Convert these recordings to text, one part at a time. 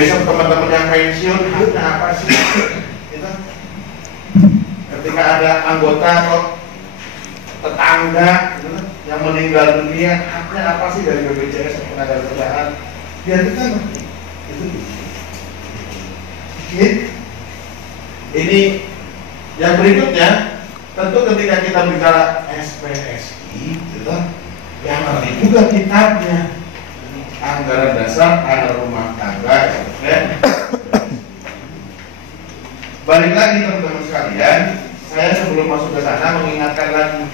besok teman-teman yang pensiun haknya apa sih? Gitu. Ketika ada anggota atau tetangga gitu, yang meninggal dunia, haknya apa sih dari BPJS Ketenagakerjaan? Biar kita ngerti. Itu. Oke. Ini yang berikutnya, tentu ketika kita bicara SPSI, gitu, yang ngerti juga kitabnya. Anggaran dasar, anggaran rumah tangga, ya. Balik lagi teman-teman sekalian, saya sebelum masuk ke sana mengingatkan lagi,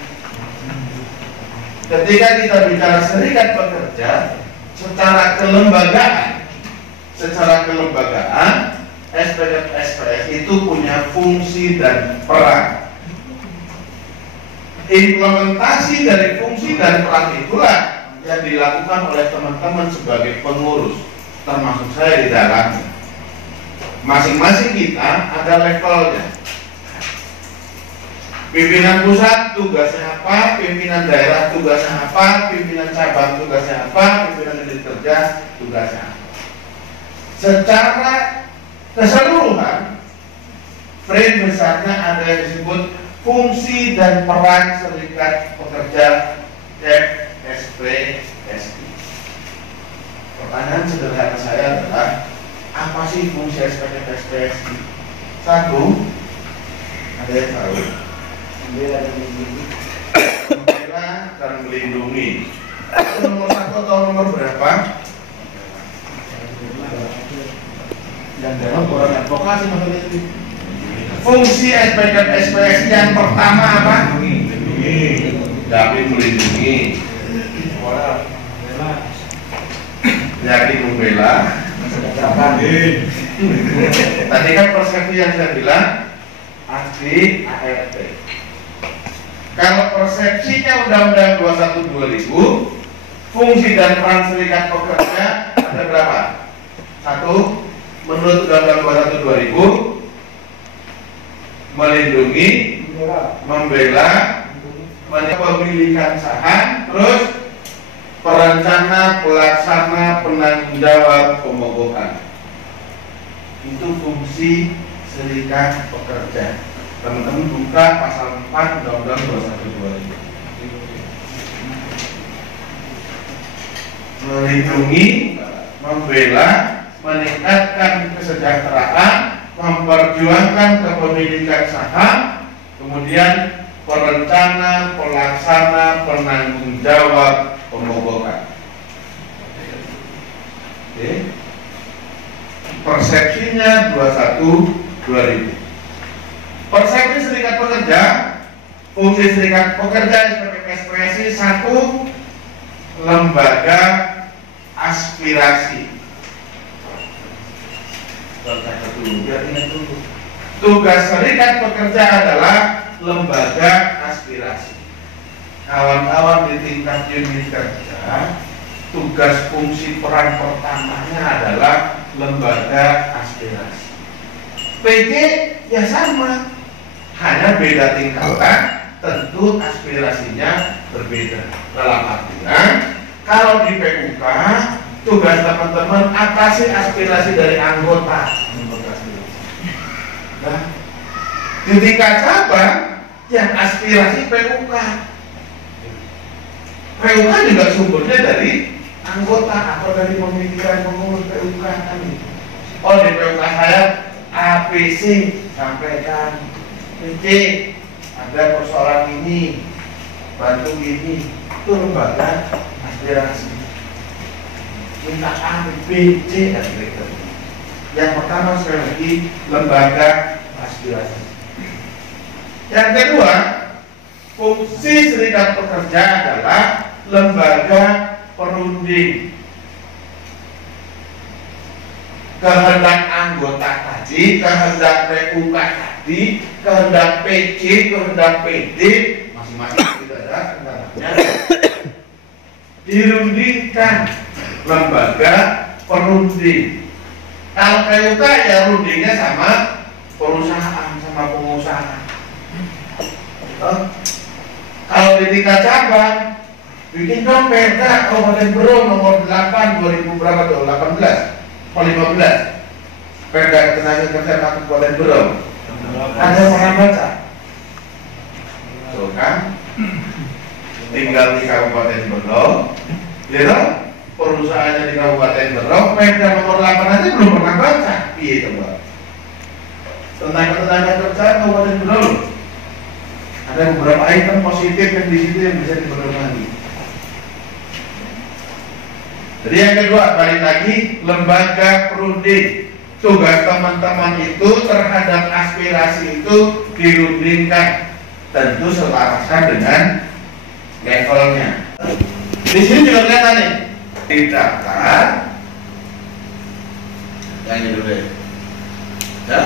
ketika kita bicara serikat pekerja, secara kelembagaan, SPS itu punya fungsi dan peran. Implementasi dari fungsi dan peran itulah yang dilakukan oleh teman-teman sebagai pengurus, termasuk saya di dalamnya. Masing-masing kita ada levelnya. Pimpinan pusat tugasnya apa, pimpinan daerah tugasnya apa, pimpinan cabang tugasnya apa, pimpinan unit kerja tugasnya apa. Secara keseluruhan, frame besarnya ada yang disebut fungsi dan peran serikat pekerja SPSI. Pertanyaan sederhana saya adalah, apa sih fungsi SPSI? Satu, ada yang tahu? Membela dan melindungi. Nomor satu atau nomor berapa? Yang dalam orang advokasi maksudnya itu. Fungsi SPSI yang pertama apa? Tapi melindungi. Jadi membela. Tadi kan persepsi yang saya bilang ART. Kalau persepsinya Undang-Undang 21 2000, fungsi dan peran serikat pekerja ada berapa? Satu, menurut Undang-Undang 21 2000, melindungi, membela, pemilikan saham, terus perencana, pelaksana, penanggung jawab, pemogokan. Itu fungsi serikat pekerja. Teman-teman buka pasal 4 Undang-Undang 21 2000. Melindungi, membela, meningkatkan kesejahteraan, memperjuangkan kepemilikan saham, kemudian perencana, pelaksana, penanggung jawab, pemogokan. Oke. Persepsinya 21 2000. Persepsi serikat pekerja, fungsi serikat pekerja sebagai SPSI, satu, lembaga aspirasi. Tugas serikat pekerja adalah lembaga aspirasi. Kawan-kawan di tingkat unit kerja, tugas fungsi peran pertamanya adalah lembaga aspirasi. PJ ya sama, hanya beda tingkatan, tentu aspirasinya berbeda. Dalam artian, kalau di PUK, tugas teman-teman atasi aspirasi dari anggota. Nah, di tingkat cabang, yang aspirasi PUK. PUK juga sumbernya dari anggota atau dari pemikiran pengurus PUK kan. Oh, di PUK saya ABC sampaikan, PC ada persoalan ini, bantu ini, itu lembaga aspirasi. Minta A, B, C dan sebagainya. Yang pertama sekali lagi lembaga aspirasi. Yang kedua, fungsi serikat pekerja adalah lembaga perunding. Kehendak anggota tadi, kehendak PUK tadi, kehendak PC, kehendak PD, masing-masing tidak ada kehendaknya, dirundingkan lembaga perunding. Kalau PUK ya rundingnya sama perusahaan, sama pengusaha. Kalau di tingkat cabang, bikin dong Perda Kabupaten Berau nomor 8 2000 berapa tuh? 18 atau 15 Perda Tenaga Kerja Kabupaten Berau. Ada pernah baca? Tuh kan? Tinggal di Kabupaten Berau, ya, perusahaannya di Kabupaten Berau, Perda nomor 8 aja belum pernah baca. Iya coba. Tenaga kerja Kabupaten Berau. Ada beberapa item positif yang di situ yang bisa dipenuhi. Jadi yang kedua, balik lagi, lembaga perunding. Tugas teman-teman itu terhadap aspirasi itu dirundingkan, tentu selarasan dengan levelnya. Di sini juga kelihatan nih, didaftar, yang ini dulu ya.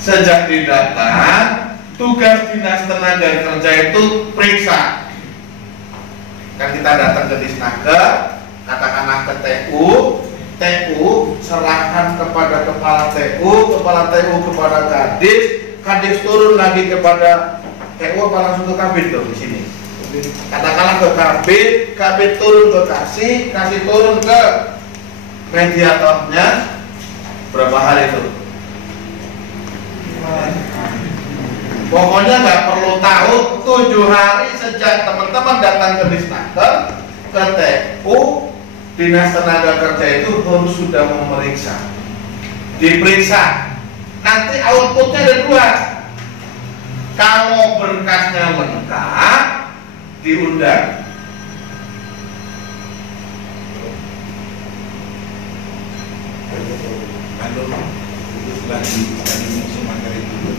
Sejak didaftar, tugas dinas tenaga kerja itu periksa. Kan kita datang ke Disnaker, katakanlah ke TU serahkan kepada kepala TU kepada Kadis turun lagi kepada TU apa langsung ke Kabin tuh di sini. Katakanlah ke Kabin turun ke Kasih turun ke mediatornya, berapa hari itu? Pokoknya nggak perlu tahu, 7 hari sejak teman-teman datang ke Disnaker, ke TU, Dinas Tenaga Kerja itu harus sudah memeriksa, diperiksa. Nanti outputnya ada 2. Kalau berkasnya lengkap, diundang. Kalau itu sudah musim materi itu,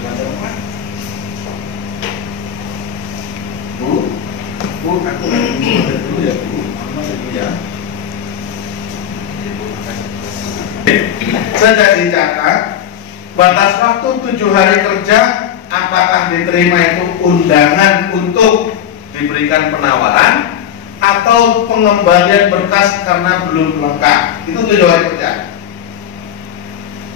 belajar apa? Bu, aku dulu ya, Bu. Ya. Sejak dicatat batas waktu 7 hari kerja, apakah diterima itu undangan untuk diberikan penawaran atau pengembalian berkas karena belum lengkap. Itu 7 hari kerja.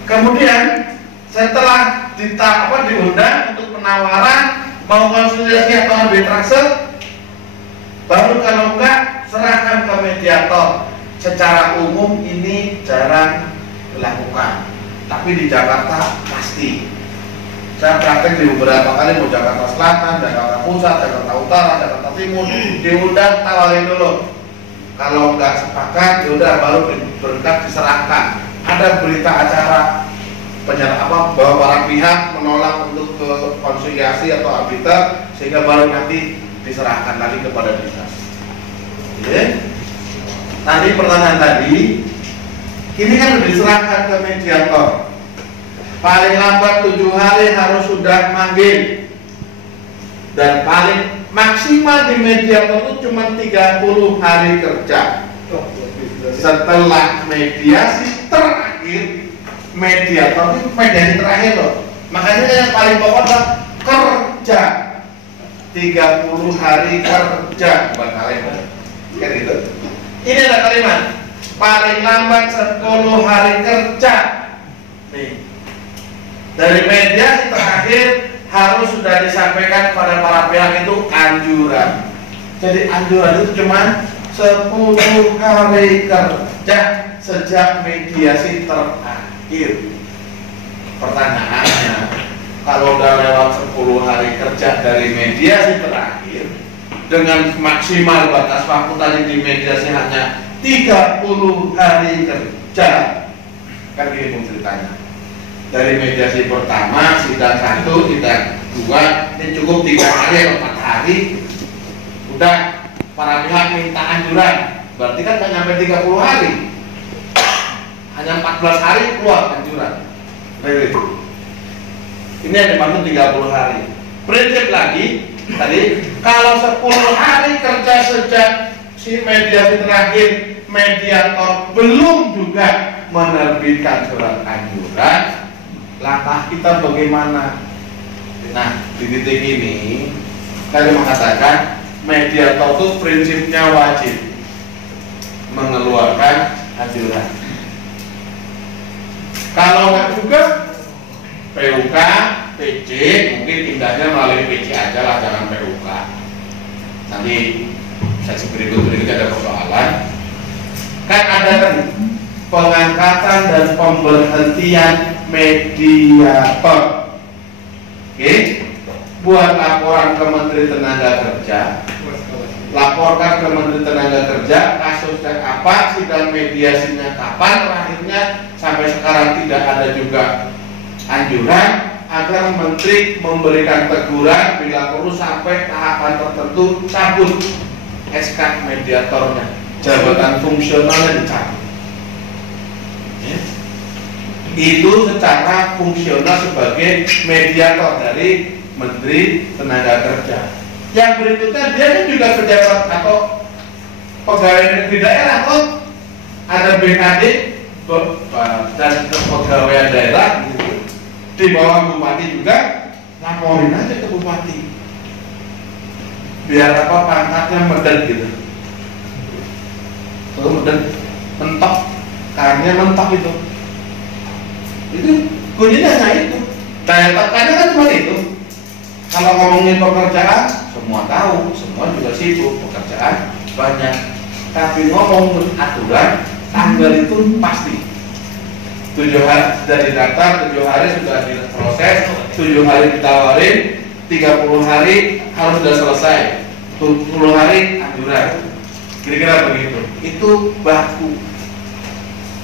Kemudian setelah diundang untuk penawaran, mau konsultasi atau arbitrase, baru kalau enggak serahkan ke mediator. Secara umum ini jarang dilakukan, tapi di Jakarta pasti. Saya praktek di beberapa kali, mau Jakarta Selatan, Jakarta Pusat, Jakarta Utara, Jakarta Timur, diundang tawarin dulu. Kalau enggak sepakat, yaudah baru berkas diserahkan. Ada berita acara bahwa para pihak menolak untuk ke konsiliasi atau arbiter, sehingga baru nanti diserahkan lagi kepada dinas. Oke. Tadi pertanyaan tadi, ini kan diserahkan ke mediator. Paling lambat 7 hari harus sudah manggil, dan paling maksimal di mediator itu cuma 30 hari kerja. Setelah mediasi terakhir, mediator itu mediasi terakhir loh. Makanya yang paling pokok adalah kerja. 30 hari kerja, bukan kalimat. Kan gitu. Ini ada kalimat paling lambat 10 hari kerja. Nih. Dari mediasi terakhir harus sudah disampaikan kepada para pihak itu anjuran. Jadi anjuran itu cuma 10 hari kerja sejak mediasi terakhir. Pertanyaannya, kalau udah lewat 10 hari kerja dari mediasi terakhir, dengan maksimal batas waktu tadi di mediasi hanya 30 hari kerja, kan gini ceritanya. Dari mediasi pertama, sidang 1, sidang 2, ini cukup 3 hari atau 4 hari, udah para pihak minta anjuran, berarti kan nggak nyampe 30 hari, hanya 14 hari keluar anjuran. Ini yang dimaksud 30 hari. Prinsip lagi tadi, kalau 10 hari kerja sejak si mediasi terakhir, mediator belum juga menerbitkan surat anjuran, langkah kita bagaimana? Nah, di titik ini kami mengatakan mediator itu prinsipnya wajib mengeluarkan anjuran. Kalau nggak juga PUK, PC, mungkin pindahnya melalui PC aja lah, jangan PUK. Nanti sesi berikut-berikutnya ada persoalan. Kan ada kan pengangkatan dan pemberhentian mediator. Oke, buat laporan ke Menteri Tenaga Kerja, laporkan ke Menteri Tenaga Kerja kasusnya apa, sidang mediasinya kapan terakhirnya, sampai sekarang tidak ada juga anjuran agar Menteri memberikan teguran bila perlu sampai tahapan tertentu cabut SK mediatornya, jabatan fungsionalnya dicabut. Ya. Itu secara fungsional sebagai mediator dari Menteri Tenaga Kerja. Yang berikutnya dia kan juga pejabat atau pegawai negeri daerah kok, ada BKD dan kepegawaian daerah gitu. Di bawah bupati juga, laporin aja ke bupati biar apa pangkatnya medet gitu. Tuh medet, mentok, karena mentok itu kuncinya itu. Daya tekannya kan cuma itu. Kalau ngomongin pekerjaan, semua tahu, semua juga sibuk, pekerjaan banyak. Tapi ngomong aturan, tanggal itu pasti. 7 hari sudah didaftar, 7 hari sudah diproses, 7 hari ditawarin, 30 hari harus sudah selesai, 10 hari anjuran. Kira-kira begitu. Itu baku.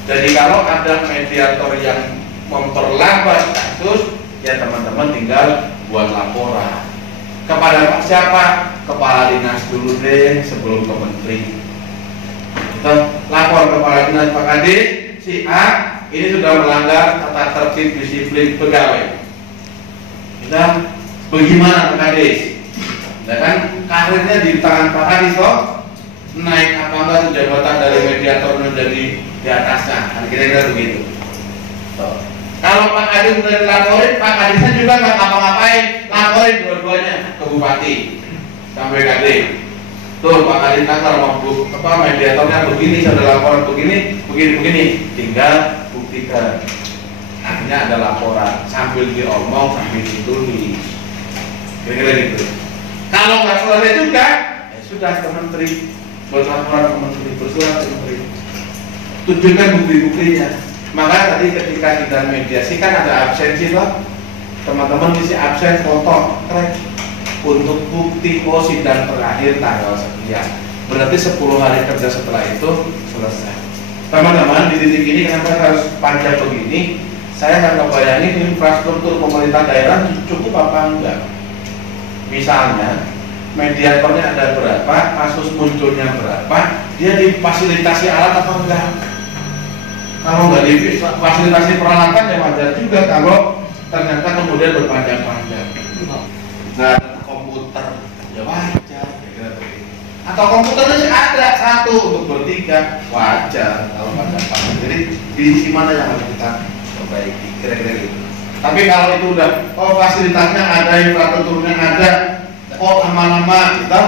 Jadi kalau ada mediator yang memperlambat kasus, ya teman-teman tinggal buat laporan kepada Pak siapa, kepala dinas dulu deh sebelum ke menteri. Kita lapor kepala dinas Pak Kadis, si A ini sudah melanggar tata tertib disiplin pegawai. Kita bagaimana Pak Kadis? Ya kan karirnya di tangan Pak Kadis kok, naik apa enggak jabatan dari mediator menjadi di atasnya, kira-kira begitu. Kalau Pak Kadis sudah dilaporin, Pak Kadisnya juga nggak ngapa-ngapain, laporin dua-duanya ke bupati sampai Kadis. Tuh Pak Kadis kalau mau mediatornya begini, sudah laporan begini, tinggal buktikan. Akhirnya ada laporan sambil diomong sambil ditulis, kira-kira gitu. Kalau nggak selesai juga, ya sudah ke menteri, buat laporan ke menteri, bersurat ke menteri, tunjukkan bukti-buktinya. Maka tadi ketika sidang mediasi kan ada absensi loh, teman-teman isi absen foto track untuk bukti sidang terakhir tanggal sekian. Berarti 10 hari kerja setelah itu selesai. Teman-teman di titik ini kenapa harus panjang begini? Saya akan membayangin infrastruktur pemerintah daerah cukup apa enggak. Misalnya mediatornya ada berapa, kasus munculnya berapa, dia difasilitasi alat apa enggak? Kalau nggak difasilitasi peralatan ya wajar juga kalau ternyata kemudian berpanjang-panjang. Nggak ada komputer ya wajar. Atau komputernya sih ada satu untuk bertiga wajar kalau panjang-panjang. Jadi di mana yang harus kita perbaiki kira-kira gitu. Tapi kalau itu udah fasilitasnya ada, infrastrukturnya ada, lama-lama kita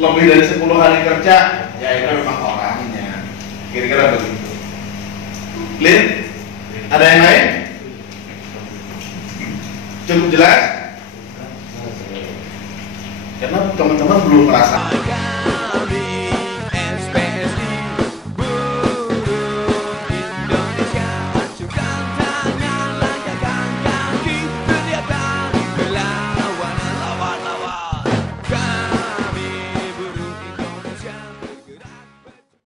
lebih dari 10 hari kerja, ya itu memang orangnya. Kira-kira begitu. Clear? Ada yang lain? Cukup jelas? Karena teman-teman belum merasa